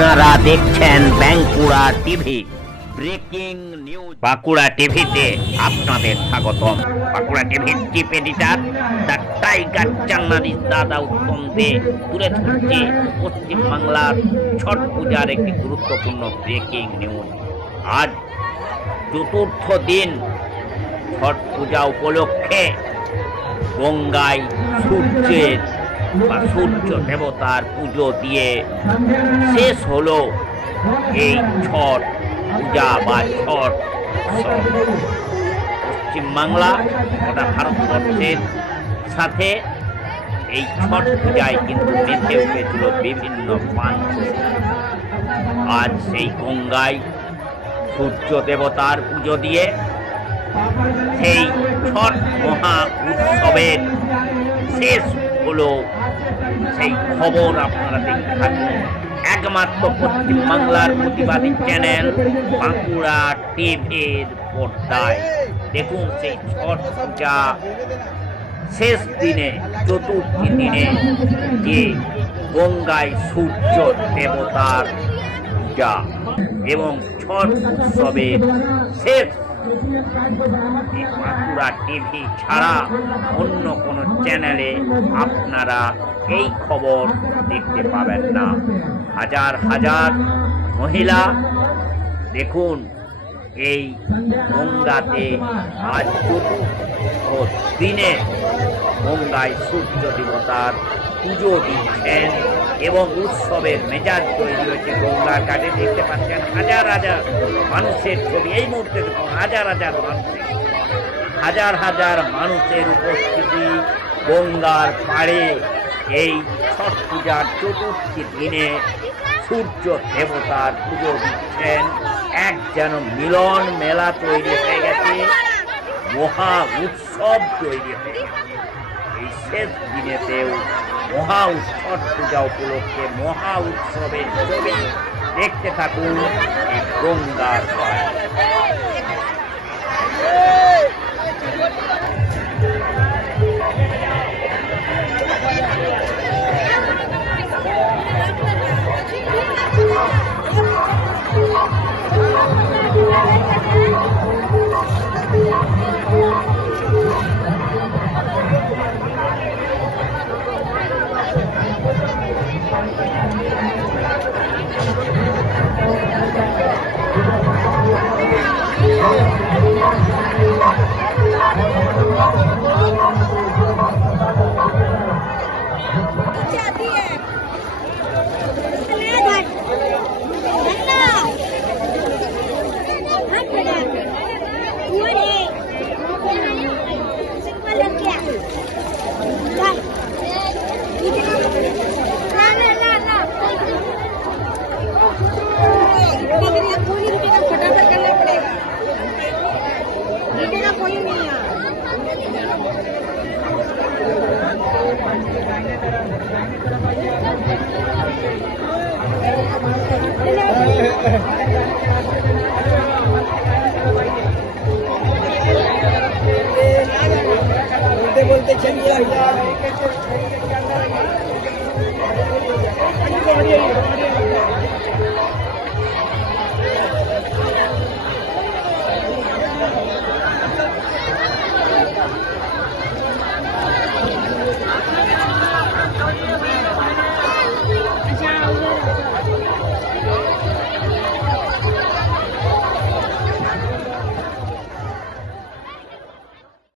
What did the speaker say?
আপনারা দেখছেন Bankura TV. Breaking news Bankura টিভিতে আপনাদের স্বাগতম। বাঁকুড়া টিভির chief editor the tiger journalist দাদা উত্তম দে তুলে ধরছে পশ্চিমবাংলার ছট পূজার একটি গুরুত্বপূর্ণ ব্রেকিং নিউজ। আজ চতুর্থ দিন ছট পূজা উপলক্ষে গঙ্গায় সূর্যের বা সূর্য দেবতার পুজো দিয়ে শেষ হলো এই ছট পূজা বা ছট উৎসব। পশ্চিমবাংলা গোটা ভারতবর্ষের সাথে এই ছট পূজায় কিন্তু মেতে উঠেছিল বিভিন্ন প্রান্ত। আজ সেই গঙ্গায় সূর্য দেবতার পুজো দিয়ে সেই ছট মহা উৎসবের শেষ হলো সেই খবর আপনারা দেখতে থাকুন একমাত্র পশ্চিমবাংলার প্রতিবাদী চ্যানেল বাঁকুড়া টিভির পর্দায়। দেখুন সেই ছট পূজা শেষ দিনে চতুর্থী দিনে যে গঙ্গায় সূর্য দেবতার পূজা এবং ছট উৎসবের শেষ বাঁকুড়া টিভি ছাড়া অন্য কোনো চ্যানেলে আপনারা এই খবর দেখতে পাবেন না। হাজার হাজার মহিলা দেখুন এই গঙ্গাতে আজ চতুর্থ দিনে গঙ্গায় সূর্য দেবতার পুজো দিচ্ছেন এবং উৎসবের মেজাজ তৈরি হয়েছে। গঙ্গার কাছে দেখতে পাচ্ছেন হাজার হাজার মানুষের ছবি, এই মুহূর্তে দেখুন হাজার হাজার মানুষের উপস্থিতি গঙ্গার পাড়ে এই ছট পূজার চতুর্থী দিনে সূর্য দেবতার পুজো দিচ্ছেন। এক যেন মিলন মেলা তৈরি হয়ে গেছে, মহা উৎসব তৈরি হয়ে গেছে। এই শেষ দিনেতেও মহা ছট পূজা উপলক্ষে মহা উৎসবের ছবি দেখতে থাকুন এই গঙ্গার পাড়ে। बोलते चलिए